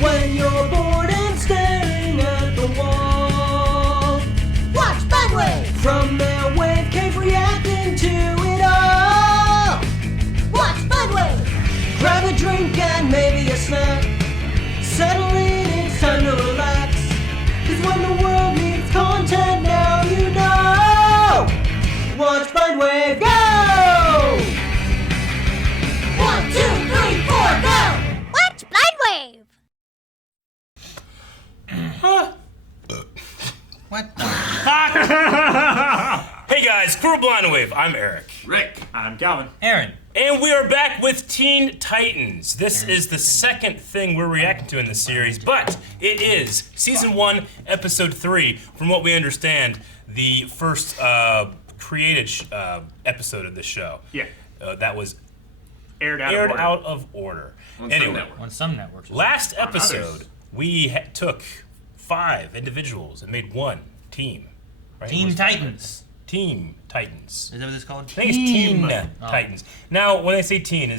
When you're bored and staring at the wall, watch Funwave! From their wave cave reacting to it all. Watch Funwave! Grab a drink and maybe a snack. Settle in, it's time to relax. Cause when the world needs content, now you know. Watch Funwave, go! 1, 2, 3, 4, go! Watch Funwave! What the? Hey guys, Crew Blind Wave. I'm Eric. Rick. I'm Calvin. Aaron. And we are back with Teen Titans. This is the second thing we're reacting to in the series, but it is Season 1, Episode 3. From what we understand, the first created episode of the show. Yeah. That was Aired out of order. On some networks. Last episode, we took 5 individuals and made one team. Right? Teen Titans. Team Titans. Is that what it's called? I think it's Teen Titans. Now, when they say teen,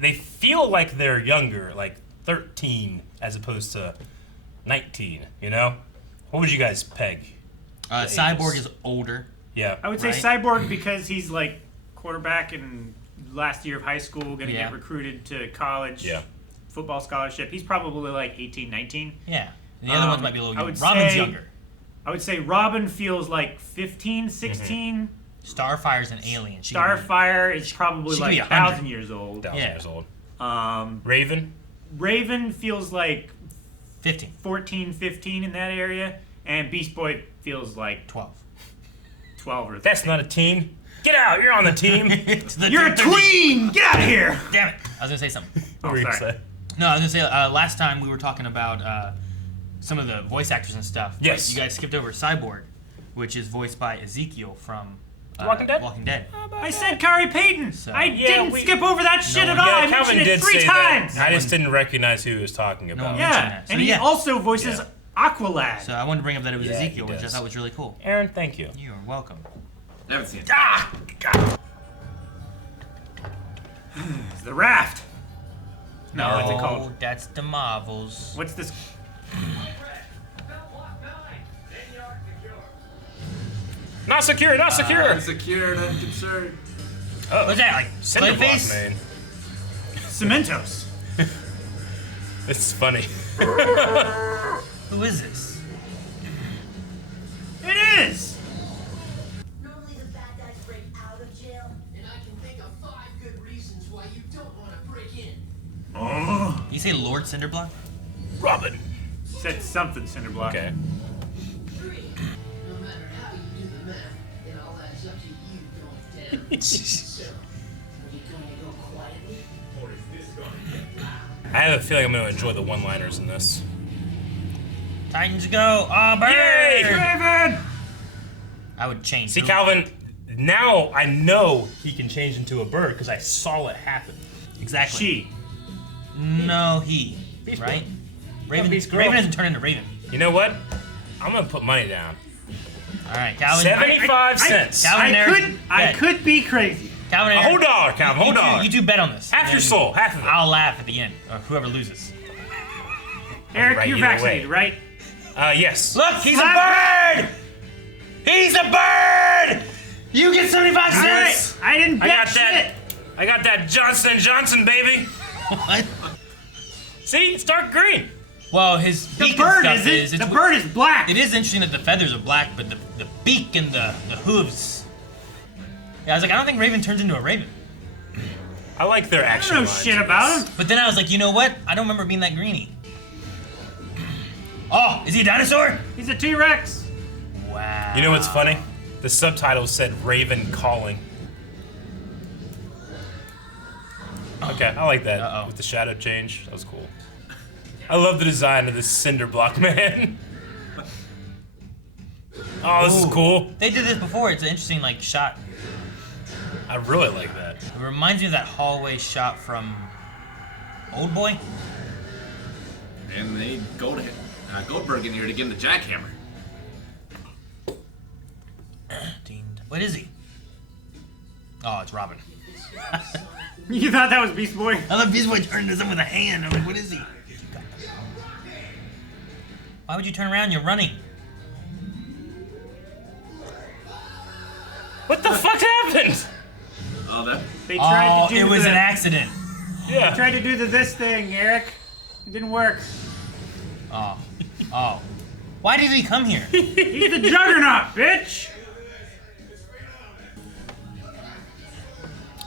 they feel like they're younger, like 13 as opposed to 19, you know? What would you guys peg? Cyborg is older. Yeah. I would say Cyborg because he's like quarterback in last year of high school, going to get recruited to college. Yeah. Football scholarship. He's probably like 18, 19. Yeah. And the other ones might be a little younger. would Robin's say- younger. I would say Robin feels like 15, 16. Starfire's an alien. Starfire is probably she could like be 1,000 years old. 1,000 years old. Raven Raven? feels like 15. 14, 15 in that area. And Beast Boy feels like 12. 12 or 13. That's not a teen. Get out, you're on the team. You're a tween! Get out of here! Damn it. I was going to say something. What were you gonna sorry. say? No, I was going to say, last time we were talking about some of the voice actors and stuff. Yes. You guys skipped over Cyborg, which is voiced by Ezekiel from Walking Dead? Walking Dead. I said Kari Payton. So- I Yeah, didn't skip over that shit at all. Yeah, I Calvin mentioned it did 3 say times. that. I just didn't recognize who he was talking about. one Yeah, mentioned that. and So, he yeah. also voices Aqualad. So I wanted to bring up that it was Yeah, he Ezekiel, which I does. thought was really cool. Aaron, thank you. You are welcome. Never seen it. Ah! God. It's the Raft. No, what's it Oh, called? that's the Marvels. What's this? Not secure, not secure. Unsecured, unconcerned. Oh, What's that, like Cinder block, Clayface? man. Cementos. This is funny. Who is this? It is. Normally the bad guys break out of jail. And I can think of 5 good reasons why you don't want to break in. Oh. You say Lord Cinderblock? Robin. Said something, Cinderblock. Okay. 3. No matter how you do the math, it all adds up to you going down. So, are you going to go quietly? Or is this going to get loud? I have a feeling I'm going to enjoy the one-liners in this. Titans go! Auburn! Yay! Raven. I would change. See, Calvin, now I know he can change into a bird because I saw it happen. Exactly. She. No, he. Beast Right? Boy. Raven, Beast Girl. Raven doesn't turn into Raven. You know what? I'm going to put money down. All right, Calvin. 75 cents. Calvin and Eric, I bet. could be crazy. Calvin A and whole Eric, dollar, Calvin, whole dollar. You two bet on this. Half your and soul, half of it. I'll laugh at the end, or whoever loses. Eric, right you're either vaccinated, way. right? Yes. Look, he's a bird! He's a bird! You get 75 cents! I didn't I bet got that. shit. I got that Johnson & Johnson, baby. What? See, it's dark green. Well, his The beak bird and stuff is. isn't. The bird is black. It is interesting that the feathers are black, but the beak and the hooves. Yeah, I was like, I don't think Raven turns into a raven. I like their I action don't know lines shit in about this. him. But then I was like, you know what? I don't remember being that greeny. Oh, is he a dinosaur? He's a T-Rex. Wow. You know what's funny? The subtitle said Raven calling. Okay, I like that. Uh-oh. With the shadow change. That was cool. I love the design of this cinder block man. Oh, this is cool. They did this before. It's an interesting like shot. I really like that. It reminds me of that hallway shot from Old Boy. And they go to Goldberg in here to get him the jackhammer. What is he? Oh, it's Robin. You thought that was Beast Boy? I love Beast Boy turned into someone with a hand. I'm like, what is he? Why would you turn around? You're running. What the fuck happened? Oh, that. They tried to do it was the, an accident. Yeah. tried to do this thing, Eric. It didn't work. Oh. Oh. Why did he come here? He's the juggernaut, bitch!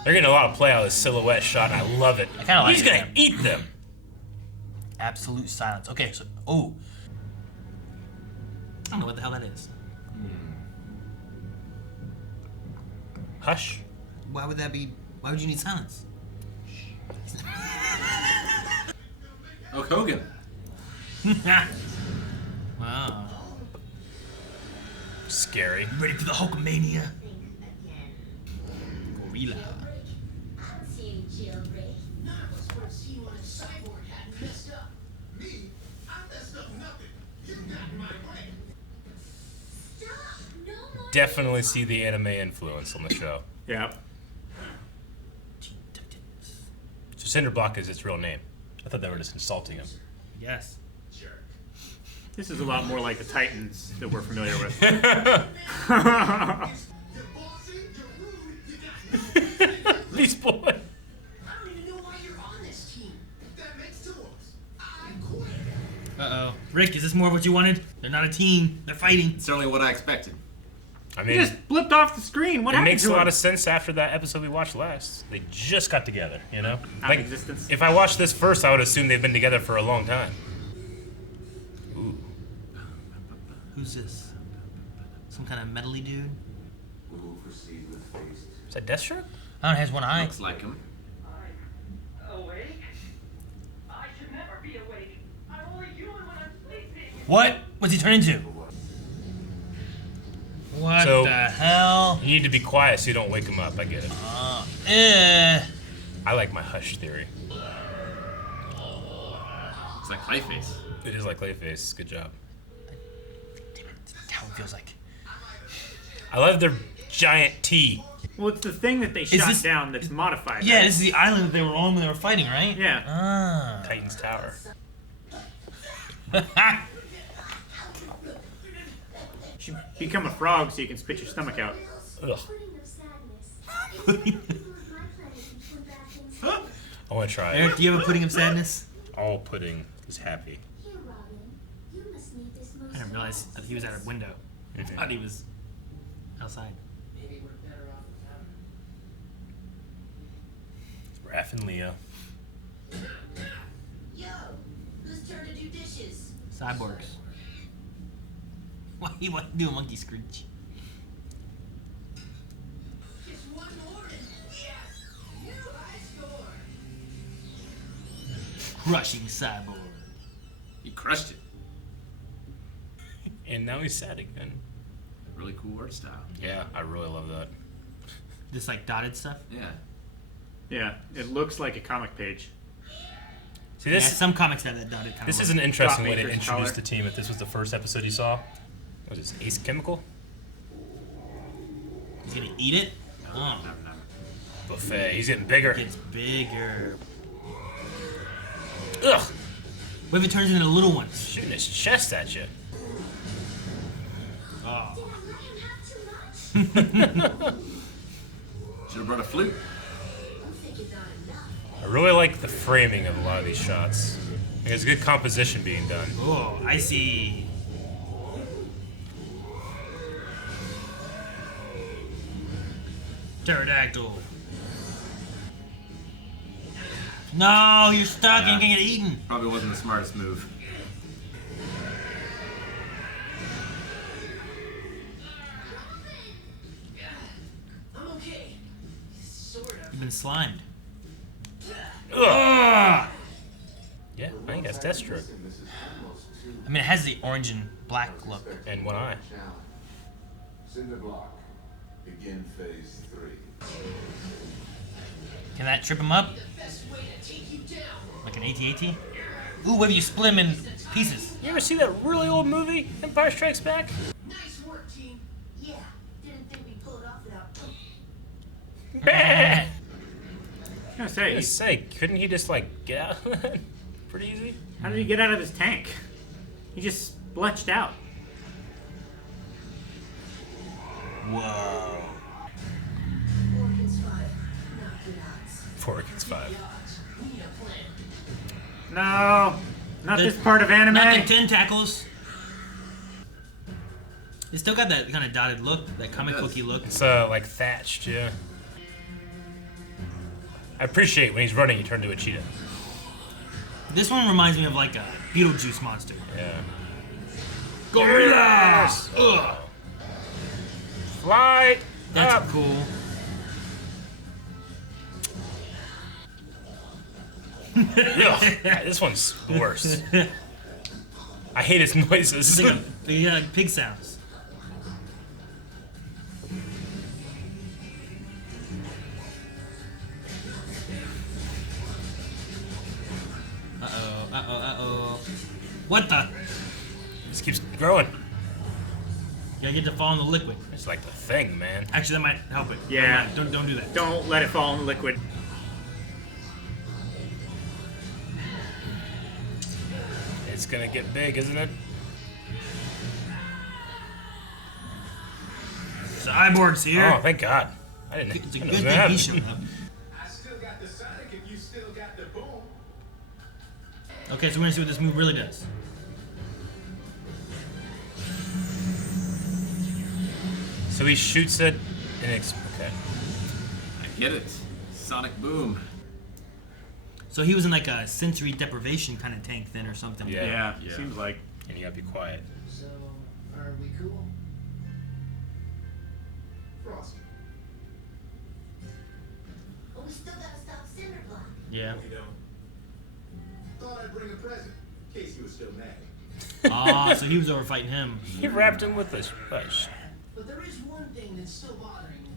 They're getting a lot of play out of this silhouette shot, and I love it. I kinda like He's it, gonna man. eat them. Absolute silence. Okay, so oh. I don't know what the hell that is. Hush. Why would that be? Why would you need silence? Hulk Hogan. Wow. Scary. Ready for the Hulkamania? Gorilla. I'm seeing jailbreak. None of us would have seen what a cyborg hadn't messed up. Me? I messed up nothing. You got in my way. Stop! No more. Definitely see the anime influence on the show. Yeah. So Cinderblock is its real name. I thought they were just insulting him. Yes. This is a lot more like the Titans that we're familiar with. You're bossy, you're rude, you got These boys. I don't even know why you're on this team. That makes two of us. I quit. Uh oh. Rick, is this more of what you wanted? They're not a team. They're fighting. Certainly what I expected. I He mean, just flipped off the screen. What it happened makes to a him? lot of sense after that episode we watched last. They just got together, you know? Out of existence. If I watched this first, I would assume they've been together for a long time. Ooh. Who's this? Some kind of metally dude? Is that Deathstroke? I don't know, he has one eye. Looks like him. Awake? I should never be awake. I'm only human when I'm sleeping. What? What's he turn into? What So- the hell? You need to be quiet so you don't wake him up. I get it. I like my hush theory. It's like Clayface. It is like Clayface. Good job. Damn it. That's how it feels like. I love their giant T. Well, it's the thing that they shot this- down that's modified. Yeah, right? this is the island that they were on when they were fighting, right? Yeah. Ah. Titan's Tower. You should become a frog so you can spit your stomach out. Ugh. I want to try it. Eric, do you have a pudding of sadness? All pudding is happy. I didn't realize that he was at a window. I thought he was outside. Maybe we're better off without him. Raph and Leo. Yo, whose turn to do dishes? Cyborgs. Why you want to do a monkey screech? Just one more and yes! New high score! Crushing cyborg. He crushed it. And now he's sad again. Really cool art style. Yeah, I really love that. This like dotted stuff. Yeah. Yeah, it looks like a comic page. See, Yeah, this some comics have that dotted kind this of is look. an interesting Dot way to matrix introduce color. the team. If this was the first episode you saw, what is this, Ace Chemical? He's gonna eat it. Oh, Never, never. Buffet. He's getting bigger. it gets bigger. Ugh. What if it turns into little ones? Shooting his chest at you. Oh. Should have brought a flute. I'm thinking not enough. I really like the framing of a lot of these shots. There's good composition being done. Oh, I see. Pterodactyl. No, you're stuck and you can get eaten. Probably wasn't the smartest move. I'm okay. Sort of. You've been slimed. Ugh. Yeah, I think that's Deathstroke. I mean, it has the orange and black look. And one eye. Cinderblock. Begin phase 3. Can that trip him up? The best way to take you down. Like an AT-AT? Ooh, what if you split him in pieces? You ever see that really old movie, Empire Strikes Back? Nice work, team. Yeah, didn't think we'd pull it off without. I was gonna say, I say, couldn't he just like get out of that pretty easy? how did he get out of his tank? He just bletched out. Whoa. 4 against 5. Not good odds. 4 against 5. Odds. We need a plan. No, not The- this part of anime. Not the tentacles. It's still got that kind of dotted look, that comic does. booky look. It's like thatched, yeah. I appreciate when he's running, he turned into a cheetah. This one reminds me of like a Beetlejuice monster. Yeah. Gorillas! Ugh. Fly That's up. cool. Ugh, this one's the worst. I hate its noises. It's like pig sounds. Uh-oh, uh-oh, uh-oh. What the? This keeps growing. You gotta get to fall in the liquid. It's like the thing, man. Actually, that might help it. Yeah. Don't do that. Don't let it fall in the liquid. It's gonna get big, isn't it? Cyborg's here. Oh, thank God. I didn't. It's a I good didn't thing have he it. showed up. I still got the Sonic if you still got the boom. Okay, so we're gonna see what this move really does. So he shoots it, and it's okay. I get it. Sonic boom. So he was in like a sensory deprivation kind of tank then or something. Yeah. Yeah, seems like. And you gotta be quiet. So, are we cool? Frosty. But we still gotta stop Cinderblock. Yeah. You don't. Thought I'd bring a present, in case you were still mad. Ah, so he was over fighting him. He wrapped him with this. But there is one thing that's still bothering me.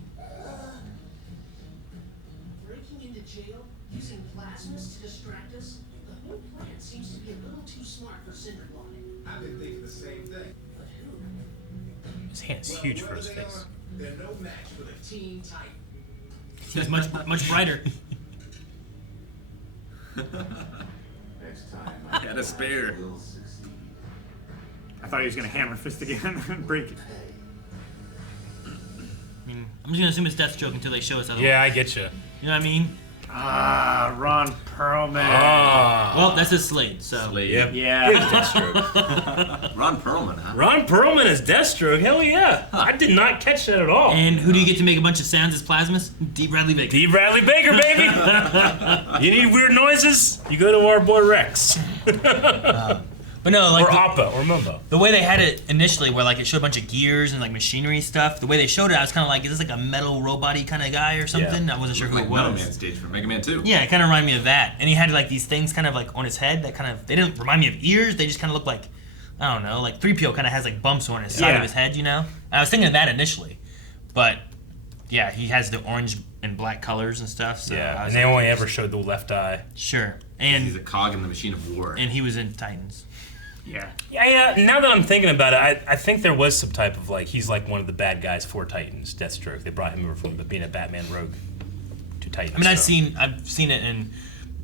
Breaking into jail, using plasmas to distract us, the whole plan seems to be a little too smart for Cinderblock. I've been thinking the same thing. But who? His hand's Well, huge for whoever his they face. are, they're no match for the Teen Titan. He's much brighter. Next time, I had a spare. will succeed. I thought he was gonna hammer fist again and break it. I mean, I'm just gonna assume it's Deathstroke until they show us otherwise. Yeah, I get you. You know what I mean? Ah, Ron Perlman. Ah. Well, that's his Slade, so. Slade. Yep. Yeah. Here's Deathstroke. Ron Perlman, huh? Ron Perlman as Deathstroke. Hell yeah. I did not catch that at all. And who do you get to make a bunch of sounds as plasmas? D. Bradley Baker. D. Bradley Baker, baby. You need weird noises? You go to our boy Rex. But no, like Or Appa, or Mumbo. the way they had it initially, where like it showed a bunch of gears and like machinery stuff. The way they showed it, I was kind of like, is this like a metal robot-y kind of guy or something? Yeah. I wasn't sure who Like it Metal was. Man stage from Mega Man 2. Yeah, it kind of reminded me of that. And he had like these things kind of like on his head that kind of, they didn't remind me of ears. They just kind of looked like, I don't know, like 3PO kind of has like bumps on his side Yeah. of his head, you know? And I was thinking of that initially. But yeah, he has the orange and black colors and stuff. So I Yeah, was and they like, only ever showed the left eye. Sure. He's a And cog in the machine of war. he was in Titans. Yeah. Yeah, now that I'm thinking about it, I think there was some type of like, he's like one of the bad guys for Titans, Deathstroke. They brought him over from being a Batman rogue to Titans. I mean, so. I've seen it in,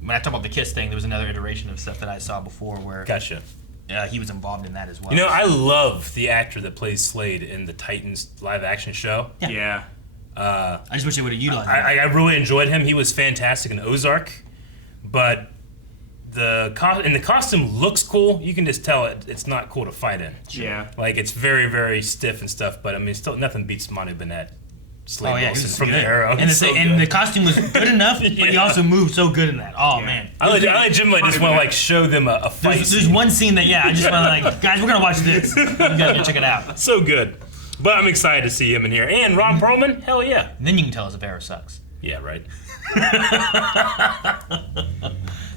when I talk about the Kiss thing, there was another iteration of stuff that I saw before where Gotcha. he was involved in that as well. You know, I love the actor that plays Slade in the Titans live action show. Yeah. I just wish they would have utilized it. I really enjoyed him. He was fantastic in Ozark, but the costume looks cool. You can just tell it's not cool to fight in. Yeah. Like it's very, very stiff and stuff. But I mean, still nothing beats Manu Bennett, Slade Oh yeah, he Wilson was from good. the Arrow. And, He's so and good. the costume was good enough, but he Yeah. also moved so good in that. Oh man. I legitimately just want to like show them a fight. There's one scene that I just want to like, guys, we're gonna watch this. You gotta go check it out. So good. But I'm excited to see him in here. And Ron Perlman, hell yeah. And then you can tell us if Arrow sucks. Yeah, right.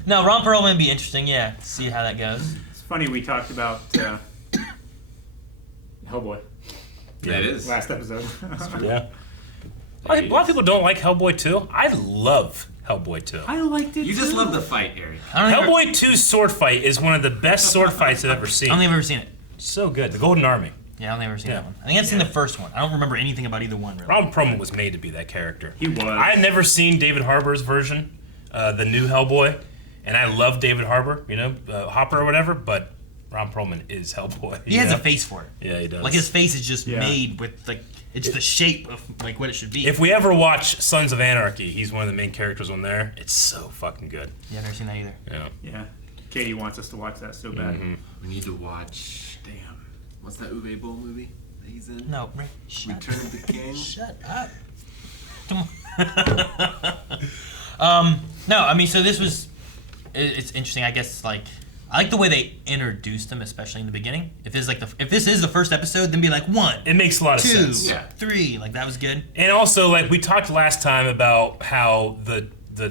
No, Ron Perlman would be interesting. Yeah, see how that goes. It's funny we talked about Hellboy Yeah, it is. last episode. Yeah. A lot of people don't like Hellboy 2. I love Hellboy 2. I liked it. You just too. love the fight, Eric. I don't think Hellboy 2's sword fight is one of the best sword fights I've ever I seen. don't think I've ever seen it. So good. The Golden Army. Yeah, I don't think I've ever seen Yeah. that one. I think I've seen the first one. I don't remember anything about either one really. Ron Perlman was made to be that character. He was. I had never seen David Harbour's version, the new Hellboy, and I love David Harbour, Hopper or whatever, but Ron Perlman is Hellboy. He has a face for it. Yeah, he does. Like his face is just Yeah. made with like it's the shape of like what it should be. If we ever watch Sons of Anarchy, he's one of the main characters on there. It's so fucking good. Yeah, I've never seen that either. Yeah. Yeah. Katie wants us to watch that so bad. Mm-hmm. We need to watch. Damn. What's that Uwe Boll movie that he's in? No, Ray, shut Return of the King. Shut up. Come on. No, I mean, so this was. It's interesting. I guess like I like the way they introduced them, especially in the beginning. If this is like if this is the first episode, then be like 1, It makes a lot of 2, sense. Yeah. 3. Like that was good. And also, like we talked last time about how the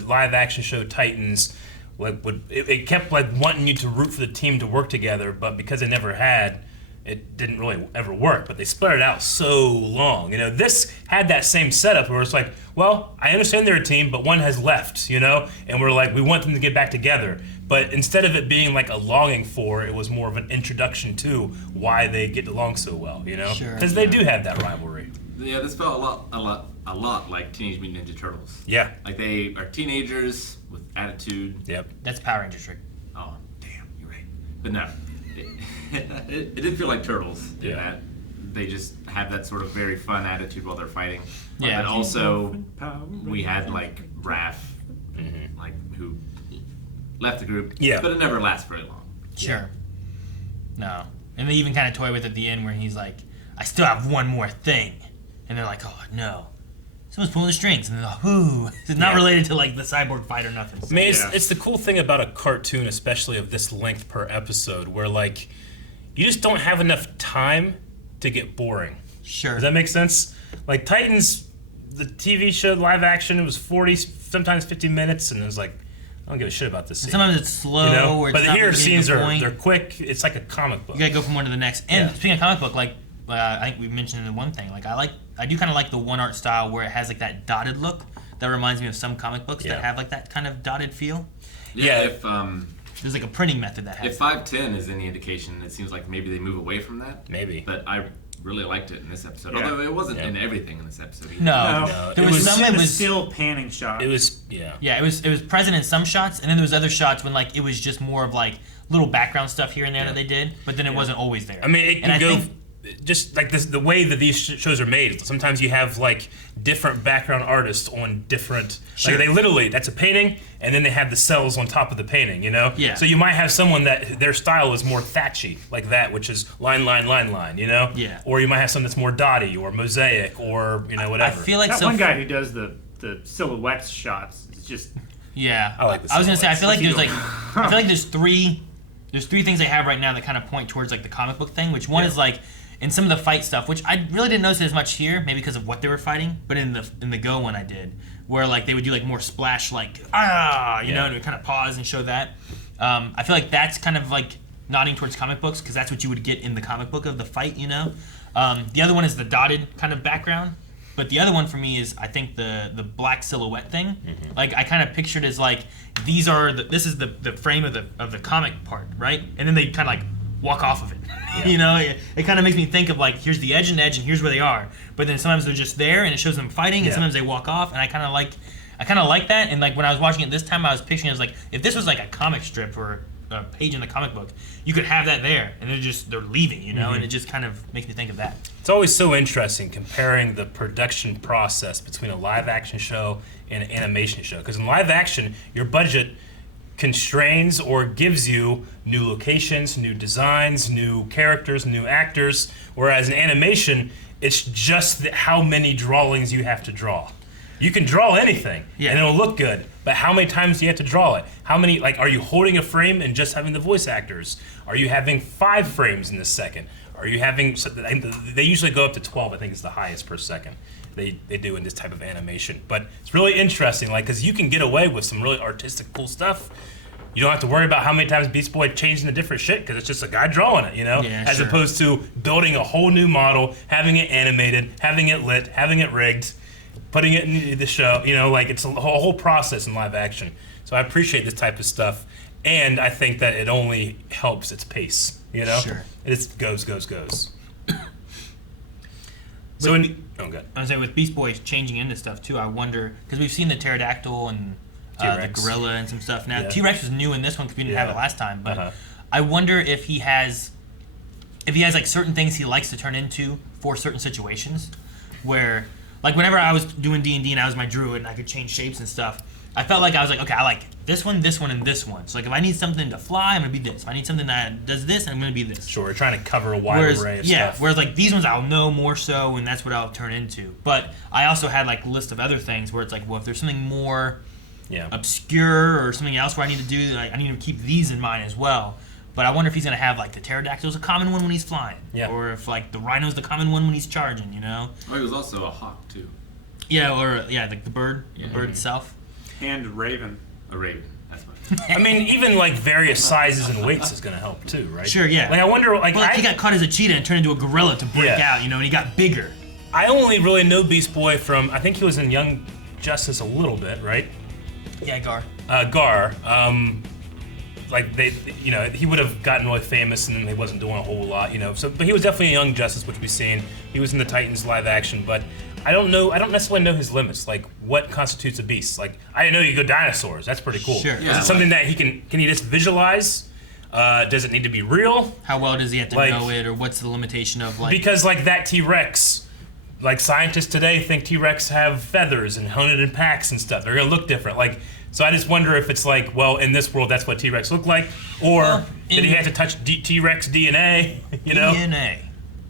live action show Titans, like it kept like wanting you to root for the team to work together, but because they never had, it didn't really ever work. But they spread it out so long. You know, this had that same setup where it's like, well, I understand they're a team, but one has left. You know, and we're like, we want them to get back together. But instead of it being like a longing for, it was more of an introduction to why they get along so well. You know, Sure. because they do have that rivalry. Yeah, this felt a lot like Teenage Mutant Ninja Turtles. Yeah. Like they are teenagers with attitude. Yep. That's Power Ranger trick. Oh, damn, you're right. But no, it did feel like Turtles. In Yeah. that they just have that sort of very fun attitude while they're fighting. Yeah. But also, we had like Raph, like who left the group. Yeah. But it never lasts very long. Sure. No. And they even kind of toy with at the end where he's like, I still have one more thing. And they're like, oh, no. Someone's pulling the strings. And they're like, ooh. It's not related to, like, the cyborg fight or nothing. I mean, Yeah. it's the cool thing about a cartoon, especially of this length per episode, where, like, you just don't have enough time to get boring. Sure. Does that make sense? Like, Titans, the TV show, live action, it was 40, sometimes 50 minutes, and it was like, I don't give a shit about this scene. Sometimes it's slow You know? or it's But not here, really getting scenes to the are point. they're quick. It's like a comic book. You gotta go from one to the next. And Yeah. speaking of comic book, like I think we mentioned the one thing. Like I do kind of like the one art style where it has like that dotted look. That reminds me of some comic books Yeah. that have like that kind of dotted feel. Yeah. If There's like a printing method that has. if 510 is any indication, it seems like maybe they move away from that. Maybe. But I really liked it in this episode. Yeah. Although it wasn't Yeah. in everything in this episode either. No, No, there it was was some. in It the was still panning shot. It was, yeah. yeah, it was present in some shots, and then there was other shots when like it was just more of like little background stuff here and there that they did, but then it wasn't always there. I mean, it And can I go think- just like this. The way that these shows are made, sometimes you have like different background artists on different. Sure. Like they literally, that's a painting, and then they have the cells on top of the painting. You know. Yeah. So you might have someone that their style is more thatchy, like that, which is line, line, line, line. You know. Yeah. Or you might have someone that's more dotty or mosaic or I whatever. feel like that so one guy who does the silhouette shots is just Yeah, I like the I was gonna say I feel like there's What's like he I feel like there's three things they have right now that kind of point towards like the comic book thing. Which one is like in some of the fight stuff, which I really didn't notice as much here, maybe because of what they were fighting. But in the Go one I did, where like they would do like more splash, like you know, and it would kind of pause and show that. I feel like that's kind of like nodding towards comic books because that's what you would get in the comic book of the fight, you know. The other one is the dotted kind of background. But the other one for me is I think the black silhouette thing. Like I kind of pictured as like this is the frame of the comic part, right? And then they kind of like walk off of it. You know, it kind of makes me think of like here's the edge and here's where they are. But then sometimes they're just there and it shows them fighting, and sometimes they walk off. And I kind of like that. And like when I was watching it this time, I was picturing it as like if this was like a comic strip or a page in the comic book, you could have that there, and they're leaving, you know, and it just kind of makes me think of that. It's always so interesting comparing the production process between a live action show and an animation show. Because in live action, your budget constrains or gives you new locations, new designs, new characters, new actors. Whereas in animation, it's just how many drawings you have to draw. You can draw anything, and it'll look good. But how many times do you have to draw it? How many, like, are you holding a frame and just having the voice actors? Are you having 5 frames in the second? Are you having, they usually go up to 12, I think is the highest per second they do in this type of animation. But it's really interesting, like, because you can get away with some really artistic, cool stuff. You don't have to worry about how many times Beast Boy changed into different shit, because it's just a guy drawing it, you know? Yeah, As sure. opposed to building a whole new model, having it animated, having it lit, having it rigged, putting it in the show, you know, like it's a whole process in live action. So I appreciate this type of stuff, and I think that it only helps its pace, you know? Sure. It goes. So good. I was saying with Beast Boy changing into stuff too, I wonder because we've seen the pterodactyl and the T-Rex. gorilla and some stuff. Now Yeah. T-Rex was new in this one because we didn't have it last time, but I wonder if he has like certain things he likes to turn into for certain situations, where like whenever I was doing D&D and I was my druid and I could change shapes and stuff, I felt like I was like, okay, I like this one, and this one. So like if I need something to fly, I'm gonna be this. If I need something that does this, I'm gonna be this. Sure, we're trying to cover a wide array of stuff. Whereas like these ones I'll know more so, and that's what I'll turn into. But I also had like a list of other things where it's like, well, if there's something more obscure or something else where I need to do, like I need to keep these in mind as well. But I wonder if he's gonna have like the pterodactyl's a common one when he's flying, or if like the rhino's the common one when he's charging. You know? Oh, he was also a hawk too. Yeah, or like the bird, the bird itself. And raven. A raven. That's fine. I mean, even like various sizes and weights is gonna help too, right? Sure, yeah. Like I wonder, like, well, he got caught as a cheetah and turned into a gorilla to break out, you know, and he got bigger. I only really know Beast Boy from, I think he was in Young Justice a little bit, right? Yeah, Gar. Gar. Like they, you know, he would have gotten really famous and then he wasn't doing a whole lot, you know. So, but he was definitely in Young Justice, which we've seen. He was in the Titans live action, but I don't necessarily know his limits. Like, what constitutes a beast? Like, I didn't know you could go dinosaurs. That's pretty cool. Sure. Is it something that can he just visualize? Does it need to be real? How well does he have to know it, or what's the limitation of like? Because like that T-Rex, like scientists today think T-Rex have feathers and hunt it in packs and stuff. They're gonna look different. Like, so I just wonder if it's like, well, in this world that's what T-Rex look like, or did he have to touch T-Rex DNA? You know? DNA.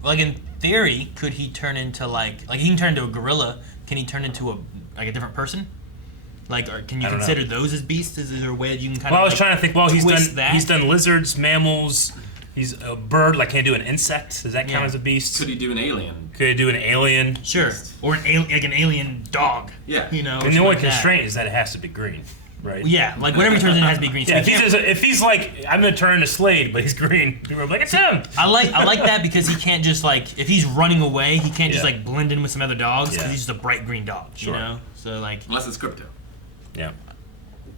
Like in theory, could he turn into like he can turn into a gorilla? Can he turn into a different person? Like, or can you consider those as beasts? Is there a way that you can kind of? Well, I was trying to think. Well, he's done lizards, mammals. He's a bird. Like, can he do an insect? Does that count as a beast? Could he do an alien? Could he do an alien? Sure. Or an alien dog. Yeah. You know. And the only constraint is that it has to be green, right? Yeah. Like whatever he turns into has to be green. So yeah. If he's like, I'm gonna turn into Slade, but he's green, people are like, it's him. I like that because he can't just like, if he's running away, he can't just like blend in with some other dogs because he's just a bright green dog. Sure. You know. So like. Unless it's Crypto. Yeah.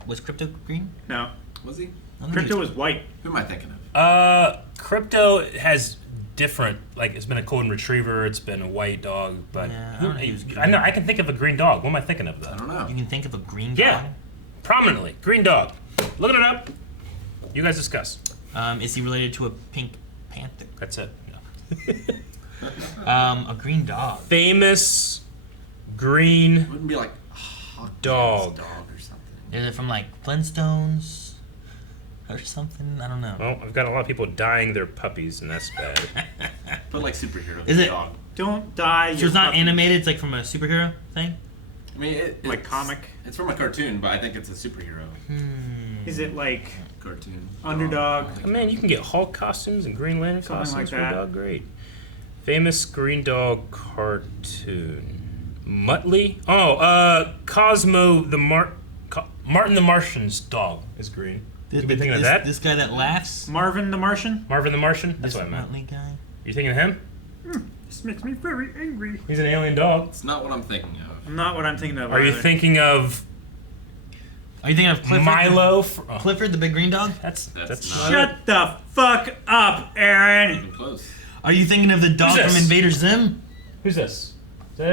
Was Crypto green? No. Was he? Crypto was white. Who am I thinking of? Crypto has different, like, it's been a golden retriever, it's been a white dog, but I know I can think of a green dog. What am I thinking of though? I don't know. You can think of a green dog? Yeah, prominently green dog. Looking it up. You guys discuss. Is he related to a pink panther? That's it. A green dog. Famous green Wouldn't be like Hawk dog. Dog or something. Is it from like Flintstones or something? I don't know. Well, I've got a lot of people dying their puppies, and that's bad. But like superhero. Is it- Dog. Don't die. So it's not animated. It's like from a superhero thing. I mean, Like comic? It's from a cartoon, but I think it's a superhero Is it like cartoon. Underdog? Oh, man, you can get Hulk costumes and Green Lantern Something costumes like for a that. dog. Great. Famous green dog cartoon. Muttley? Oh, Cosmo the Martin the Martian's dog is green. You been thinking of that? This guy that laughs. Marvin the Martian? Marvin the Martian? That's This what I meant. Muttley guy. You thinking of him? This makes me very angry. He's an alien dog. It's not what I'm thinking of. Not what I'm thinking of. Are you either. thinking of Are you thinking of Clifford? Milo? Clifford, the big green dog. That's not not Shut the fuck up, Aaron! Even close. Are you thinking of the dog Who's from this? Invader Zim? Who's this? Is that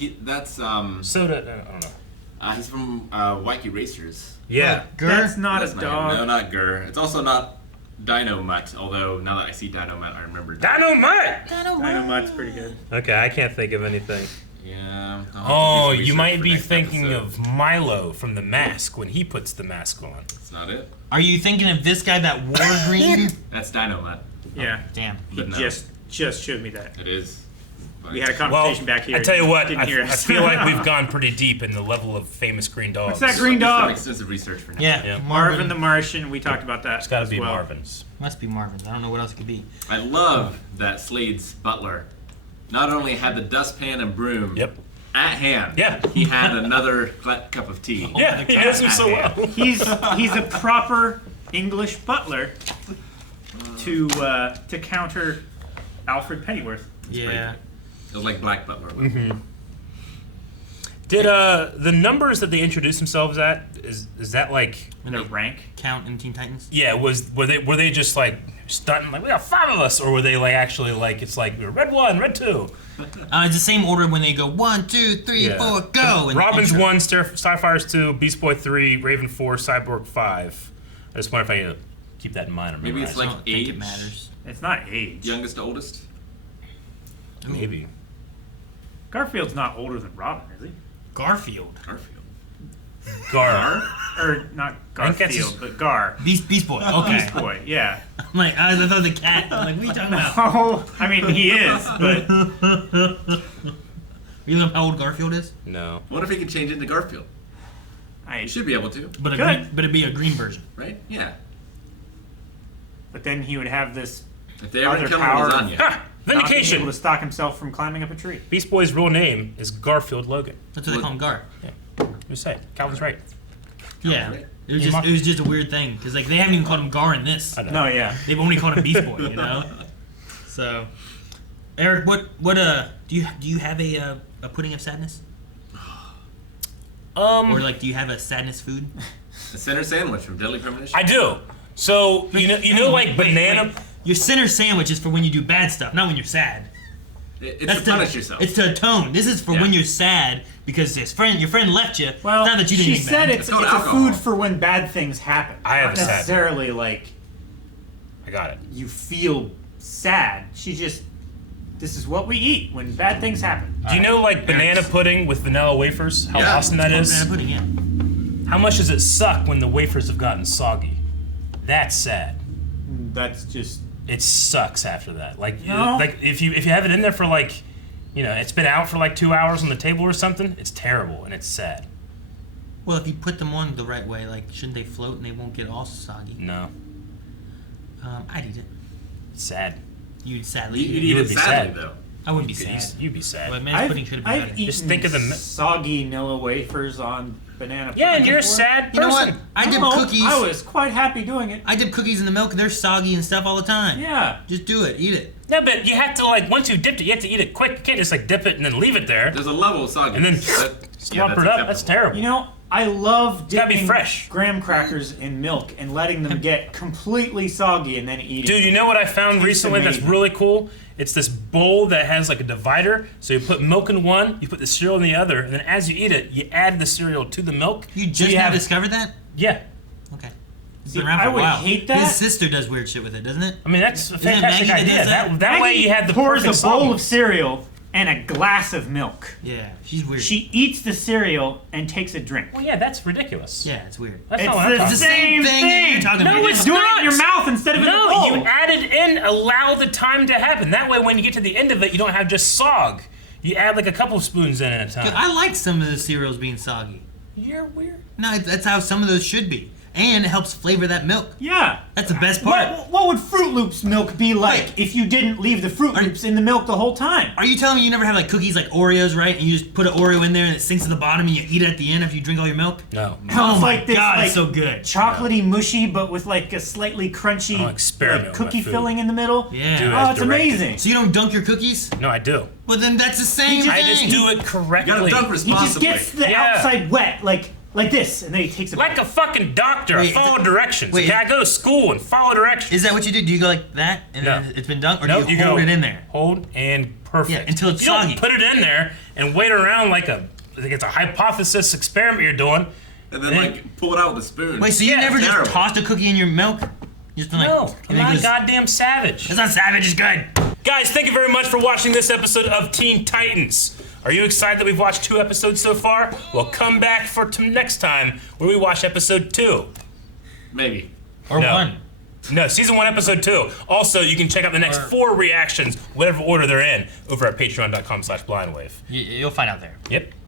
it? That's Soda? I don't know. he's from Wacky Racers. Yeah. Gur? That's not That's a not him. dog. No, not Gur. It's also not Dino Mutt. Although now that I see Dino Mutt, I remember. Dynamite! Dynamite's pretty good. Okay, I can't think of anything. Yeah. I'll have to Oh, do some you research might for be next thinking episode. of Milo from The Mask when he puts the mask on. That's not it. Are you thinking of this guy that wore green? That's Dino Mutt. Yeah. Damn. He But no. just showed me that. It is. But We had a Well, conversation back here. I tell you what, Didn't hear I us. feel like we've gone pretty deep in the level of famous green dogs. What's that green do some dog? extensive research for next. Yeah, Yeah. Marvin the Martian. We talked about that. It's got to as be well. Marvin's. Must be Marvin's. I don't know what else it could be. I love that Slade's butler not only had the dustpan and broom Yep. at hand, Yeah. he had another cup of tea. Yeah, he knows him so well. He's a proper English butler to counter Alfred Pennyworth. Yeah. It was like Black Butler. Did the numbers that they introduced themselves at is that like In their rank. Count in Teen Titans. yeah were they just like stunting like we got 5 of us, or were they like actually like it's like red 1, red 2? It's the same order when they go 1, 2, 3, Yeah. 4, go. in the Robin's intro. 1, Starfire's 2, Beast Boy 3, Raven 4, Cyborg 5. I just wonder if I need to keep that in mind. and Maybe memorize it's I like don't think age. it matters. It's not age. Youngest to oldest. it. Maybe. Garfield's not older than Robin, is he? Garfield. Garfield. Gar. Or not I think that's Garfield, but Gar. Beast Boy. Okay. Beast Boy, yeah. I'm like, I thought the cat. I'm like, what are you talking about? Oh, I mean, he is, but You know how old Garfield is? No. What if he could change into Garfield? I He should be able to, But Good. but it'd be a green version. right? Yeah. But then he would have this If they ever Other kill power- lasagna. Ah, not being able vindication. to stop himself from climbing up a tree. Beast Boy's real name is Garfield Logan. That's what they call him, Gar. You say Calvin's right. Yeah. right. It was just a weird thing because like they haven't even called him Gar in this. I know. No, yeah. They've only called him Beast Boy, you know. So, Eric, what do you have a pudding of sadness, or like do you have a sadness food? A center sandwich from Deadly Premonition. I do. So you know like banana. Wait. Your center sandwich is for when you do bad stuff, not when you're sad. It's to punish yourself. It's to atone. This is for when you're sad because your friend left you. Well, not that you didn't she eat said bad. it's called a alcohol. food for when bad things happen. I have Not a sad- necessarily like I got it. you feel sad. This is what we eat when bad things happen. Do you know like banana pudding with vanilla wafers? How Yeah. awesome that Banana is. pudding, yeah. How much does it suck when the wafers have gotten soggy? That's sad. That's just It sucks after that. Like No. like if you have it in there for like, it's been out for like 2 hours on the table or something. It's terrible and it's sad. Well, if you put them on the right way, like shouldn't they float and they won't get all soggy? No, I'd eat it. it's sad. You'd sadly You'd eat eat it. would it be sadly sad. though. I wouldn't be You'd sad. be sad. But man's pudding should have been I've better. eaten Just think of the soggy Nilla wafers on banana. Yeah, and pudding you're a before. sad You know what? person. I dip No, cookies. I was quite happy doing it. I dip cookies in the milk. They're soggy and stuff all the time. Yeah. Just do it. Eat it. Yeah, but you have to like once you dipped it, you have to eat it quick. You can't just like dip it and then leave it there. There's a level of soggy. And then slop it up. That's terrible. You know, I love gotta be dipping fresh. graham crackers in milk and letting them get completely soggy and then eating. Dude, you know what I found Tastes recently that's amazing. really cool? It's this bowl that has like a divider. So you put milk in one, you put the cereal in the other, and then as you eat it, you add the cereal to the milk. You So just you now have discovered that? Yeah. Okay. It's See, been around I for a would while. hate that. His sister does weird shit with it, doesn't it? I mean, that's a that fantastic Maggie that idea. does that? That way you had the pours perfect a bowl song. of cereal and a glass of milk. Yeah, she's weird. She eats the cereal and takes a drink. Well, yeah, that's ridiculous. Yeah, it's weird. That's It's not what I'm the talking It's the about. same Same thing that thing. you're talking No, about. it's Do it not. in your mouth instead of in the No, bowl. you add it in, allow the time to happen. That way, when you get to the end of it, you don't have just sog. You add like a couple spoons in at a time. Dude, I like some of the cereals being soggy. You're weird. No, that's how some of those should be. And it helps flavor that milk. Yeah. That's the best part. What would Fruit Loops milk be like Wait. if you didn't leave the Fruit Are- Loops in the milk the whole time? Are you telling me you never have like cookies like Oreos, right? And you just put an Oreo in there and it sinks to the bottom and you eat it at the end after you drink all your milk? No. Oh It's my like this, god, like, it's so good. Chocolatey, mushy, but with like a slightly crunchy I'll experiment with cookie my food. filling in the middle. Yeah. Do it. Oh, it's Directed. amazing. So you don't dunk your cookies? No, I do. Well, then that's the same I thing. just do it You correctly. gotta dunk He responsibly. just gets the Yeah. outside wet, like this, and then he takes a Like a fucking doctor. Wait, I follow is it- directions. wait, Okay, I go to school and follow directions. Is that what you do? Do you go like that and No. then it's been dunked? Or Nope, do you hold go it in there? Hold and perfect. Yeah, until it's you don't soggy. put it in there and wait around like it's a hypothesis experiment you're doing. And then like pull it out with a spoon. Wait, so you Yeah, never just terrible. tossed a cookie in your milk? You just like, No, and I'm then it not a goes, goddamn savage. It's not savage, it's good. Guys, thank you very much for watching this episode of Teen Titans. Are you excited that we've watched 2 episodes so far? Well, come back for next time where we watch episode 2. Maybe. Or No. 1. No, season 1, episode 2. Also, you can check out the next 4 reactions, whatever order they're in, over at patreon.com/blindwave. You'll find out there. Yep.